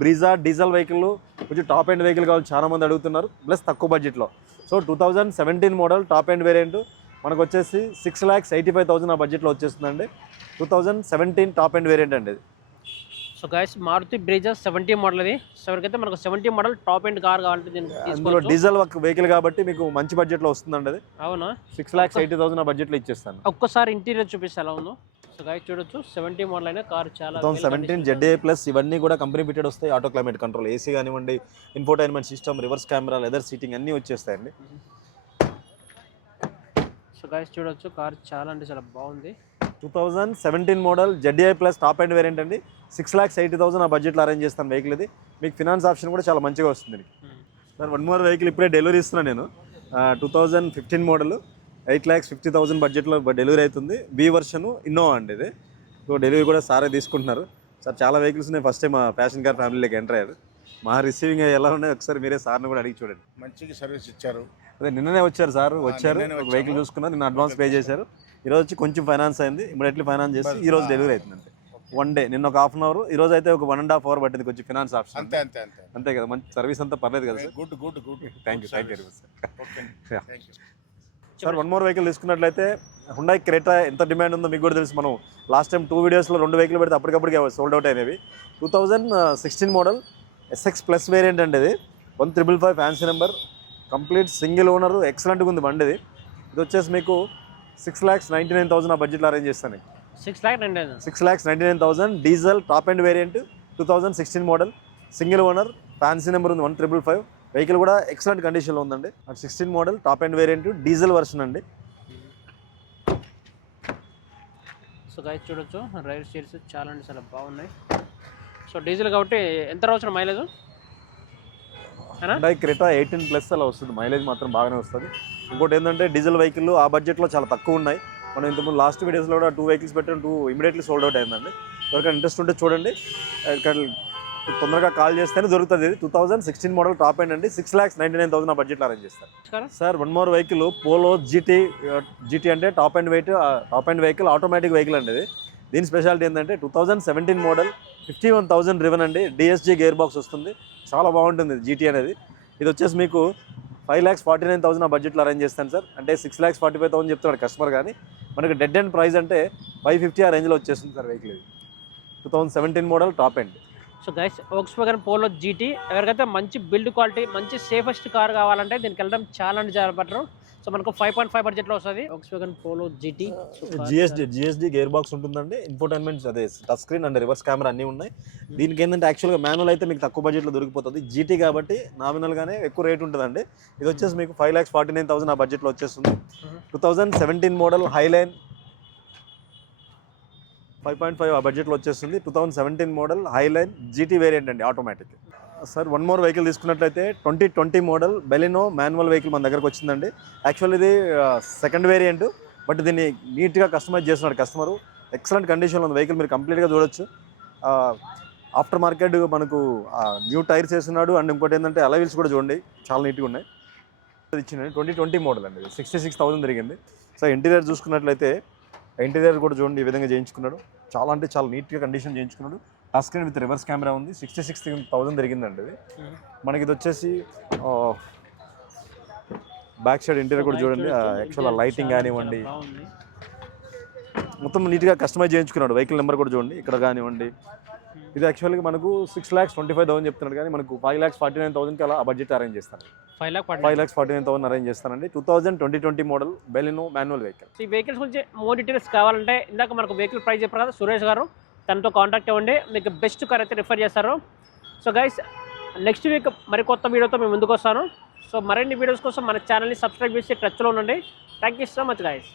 Brezza diesel vehicle కొంచెం top end vehicle కావాలి చాలా మంది అడుగుతున్నారు ప్లస్ తక్కువ బడ్జెట్లో so two thousand seventeen model top end variant మనకు వచ్చేసి six lakhs eighty five thousand ఆ బడ్జెట్లో వచ్చేస్తుందండి. Two thousand seventeen top end variant అండి ఇది. So guys Maruti Brezza seventy model ఇది. సో ఎవరికైతే మనకు seventy model top end car కావాలంటే అందులో తీసుకోవచ్చు. డీజిల్ వెహికల్ కాబట్టి మీకు మంచి బడ్జెట్లో వస్తుందండి అది అవునా? సిక్స్ ల్యాక్స్ ఎయిటీ థౌసండ్ ఆ బడ్జెట్లో ఇచ్చేస్తాను. ఒక్కసారి ఇంటీరియర్ చూపిస్తే ఎలా ఉందో. గైస్ చూడొచ్చు. సెవెంటీ మోడల్ అయినా కార్ చాలా సెవెంటీన్ జెడ్ఏ ప్లస్ ఇవన్నీ కూడా కంపెనీ ఫిటెడ్ వస్తాయి ఆటో క్లైమేట్ కంట్రోల్ ఏసీ కానివ్వండి infotainment system reverse camera leather seating అన్నీ వచ్చేస్తాయండి. సో గైస్ చూడొచ్చు కార్ చాలా అంటే చాలా బాగుంది. Two thousand seventeen model ZA plus top end variant అండి. సిక్స్ ల్యాక్స్ ఎయిటీ థౌసండ్ ఆ బడ్జెట్లో అరేంజ్ చేస్తాను వెహికల్ ఇది. మీకు ఫినాన్స్ ఆప్షన్ కూడా చాలా మంచిగా వస్తుంది సార్ వన్ మోర్ వెహికల్ ఇప్పుడే డెలివరీ ఇస్తున్నాను నేను. Two thousand fifteen model. Eight lakhs fifty thousand బడ్జెట్లో డెలివరీ అవుతుంది. బీ వర్షన్ ఇన్నోవా అండి ఇది. సో డెలివరీ కూడా సారే తీసుకుంటున్నారు. సార్ చాలా వెహికల్స్ ఉన్నాయి. ఫస్ట్ టైం మా ప్యాషన్ కార్ ఫ్యామిలీలోకి ఎంటర్ అయ్యారు. మా రిసీవింగ్ ఎలా ఉన్నాయో? ఒకసారి మీరే సార్ని కూడా అడిగి చూడండి. మంచిగా సర్వీస్ ఇచ్చారు. అదే నిన్ననే వచ్చారు సార్. వచ్చారు. ఒక. వెహికల్ చూసుకున్నారు. నిన్న అడ్వాన్స్ పే చేశారు. ఈ రోజు వచ్చి కొంచెం ఫైనాన్స్ అయింది. ఇమీడియట్లీ ఫైనాన్స్ చేసి ఈ రోజు డెలివరీ అవుతుంది అంతే. One day. నిన్న ఒక హాఫ్ అన్ అవర్. ఈ రోజు అయితే ఒక వన్ అండ్ హాఫ్ అవర్ పట్టింది కొంచెం ఫినాన్స్ ఆప్షన్. అంతే అంతే అంతే. అంతే కదా. మంచి సర్వీస్ అంతా పర్లేదు కదా sir? Good good good. Thank you thank you sir okay Yeah. Thank you sir one more vehicle తీసుకున్నట్లయితే హుండాయ్ క్రేటా ఎంత డిమాండ్ ఉందో మీకు కూడా తెలుసు. మనం లాస్ట్ టైం టూ వీడియోస్లో రెండు వెహికల్ పెడితే అప్పటికప్పటికి సోల్డ్ అవుట్ అయినవి. Two thousand sixteen model SX plus variant అండి ఇది. One triple five fancy number complete single owner ఎక్సలెంట్గా ఉంది బండి ఇది. ఇది వచ్చేసి మీకు six lakhs ninety nine thousand ఆ బడ్జెట్లో అరేంజ్ చేస్తాను. Six lakh six lakhs ninety nine thousand diesel top end variant two thousand sixteen model single owner fancy number ఉంది వన్ త్రిబుల్ ఫైవ్ వెహికల్ కూడా ఎక్సలెంట్ కండిషన్లో ఉందండి. Sixteen model top end variant diesel version అండి. So guys చూడొచ్చు. Rail seats చాలా అంటే చాలా బాగున్నాయి. సో డీజిల్ కాబట్టి ఎంత రావచ్చు mileage? Hyundai Creta eighteen plus అలా వస్తుంది. మైలేజ్ మాత్రం బాగానే వస్తుంది. ఇంకోటి ఏంటంటే డీజిల్ వెహికల్ ఆ బడ్జెట్లో చాలా తక్కువ ఉన్నాయి. మనం ఇంతకుముందు లాస్ట్ వీడియోస్లో కూడా టూ వెహికల్స్ పెట్టాం టూ ఇమీడియట్లీ సోల్డ్ అవుట్ అయిందండి. ఎవరికైనా ఇంట్రెస్ట్ ఉంటే చూడండి. తొందరగా కాల్ చేస్తేనే దొరుకుతుంది. ఇది two thousand sixteen model top end అండి. Six lakhs ninety nine thousand ఆ బడ్జెట్లో అరేంజ్ చేస్తారు. Sir one more vehicle Polo GT GT అంటే top end weight top end vehicle automatic vehicle అండి ఇది. దీని స్పెషాలిటీ ఏంటంటే two thousand seventeen model fifty one thousand driven అండి డిఎస్జీ గేర్ బాక్స్ వస్తుంది. చాలా బాగుంటుంది జీటీ అనేది. ఇది వచ్చేసి మీకు five lakhs forty nine thousand ఆ బడ్జెట్లో అరేంజ్ చేస్తాను సార్. అంటే six lakhs forty five thousand చెప్తున్నాడు కస్టమర్ కానీ. మనకి డెడ్ అండ్ ప్రైస్ అంటే ఫైవ్ ఫిఫ్టీ ఆ రేంజ్లో వచ్చేస్తుంది సార్ వెహికల్ ఇది. Two thousand seventeen model top end so guys Volkswagen Polo GT ఎవరికైతే మంచి బిల్డ్ క్వాలిటీ మంచి సేఫెస్ట్ కార్ కావాలంటే దీనికి వెళ్ళడం చాలా అంటే చాలా బెటర్ సో మనకు ఫైవ్ పాయింట్ ఫైవ్ బడ్జెట్లో వస్తుంది Volkswagen wagon Polo G T G S D G S D gear box ఉంటుందండి. ఇన్ఫోటైన్మెంట్ అదే touch screen and reverse camera అన్నీ ఉన్నాయి. దీనికి ఏంటంటే యాక్చువల్గా మాన్యువల్ అయితే మీకు తక్కువ బడ్జెట్లో దొరికిపోతుంది. జీటీ కాబట్టి నామినల్గానే ఎక్కువ రేట్ ఉంటుందండి. ఇది వచ్చేసి మీకు five lakhs forty nine thousand ఆ బడ్జెట్లో వచ్చేస్తుంది. Two thousand seventeen model Highline five point five ఆ బడ్జెట్లో వచ్చేస్తుంది. Two thousand seventeen model Highline GT variant అండి automatic. Sir one more vehicle తీసుకున్నట్లయితే twenty twenty model Baleno manual vehicle మన దగ్గరకు వచ్చిందండి. యాక్చువల్ ఇది సెకండ్ వేరియంట్ బట్ దీన్ని నీట్గా కస్టమైజ్ చేస్తున్నాడు కస్టమరు. ఎక్సలెంట్ కండిషన్లో ఉంది వెహికల్ మీరు కంప్లీట్గా చూడొచ్చు. ఆఫ్టర్ మార్కెట్ మనకు న్యూ టైర్స్ వేస్తున్నాడు. అండ్ ఇంకోటి ఏంటంటే అలవిల్స్ కూడా చూడండి చాలా నీట్గా ఉన్నాయి. ఇచ్చిందండి ట్వంటీ ట్వంటీ మోడల్ అండి సిక్స్టీ సిక్స్ థౌసండ్ జరిగింది సో ఇంటీరియర్ చూసుకున్నట్లయితే ఇంటీరియర్ కూడా చూడండి ఈ విధంగా చేయించుకున్నాడు. చాలా అంటే చాలా నీట్గా condition చేయించుకున్నాడు. Touch screen with reverse camera ఉంది. సిక్స్టీ సిక్స్ థౌసండ్ తిరిగిందండి ఇది. మనకి ఇది వచ్చేసి బ్యాక్ సైడ్ ఇంటీరియర్ కూడా చూడండి. యాక్చువల్ లైటింగ్ కానివ్వండి. మొత్తం నీట్గా కస్టమైజ్ చేయించుకున్నాడు. వెహికల్ నెంబర్ కూడా చూడండి. ఇక్కడ కానివ్వండి. ఇది యాక్చువల్గా మనకు six lakhs twenty five thousand చెప్తున్నాడు కానీ మనకు ఫైవ్ ల్యాక్స్ ఫార్టీ నైన్ థౌసండ్కి అలా బడ్జెట్ అరేంజ్ చేస్తాను five lakh five lakhs forty nine thousand arrange చేస్తానండి two thousand twenty twenty model Baleno manual vehicle ఈ వెహికల్స్ గురించి మోర్ డీటెయిల్స్ కావాలంటే ఇందాక మనకు వెహికల్ ప్రైస్ చెప్పారు కదా సురేష్ గారు. తనతో కాంటాక్ట్ అవ్వండి. మీకు బెస్ట్ కార్ అయితే రిఫర్ చేస్తారు. సో గైస్ నెక్స్ట్ వీక్ మరి కొత్త వీడియోతో మేము ముందుకు వస్తాను. సో మరిన్ని వీడియోస్ కోసం మన ఛానల్ని సబ్స్క్రైబ్ చేసి టచ్లో ఉండండి. Thank you so much guys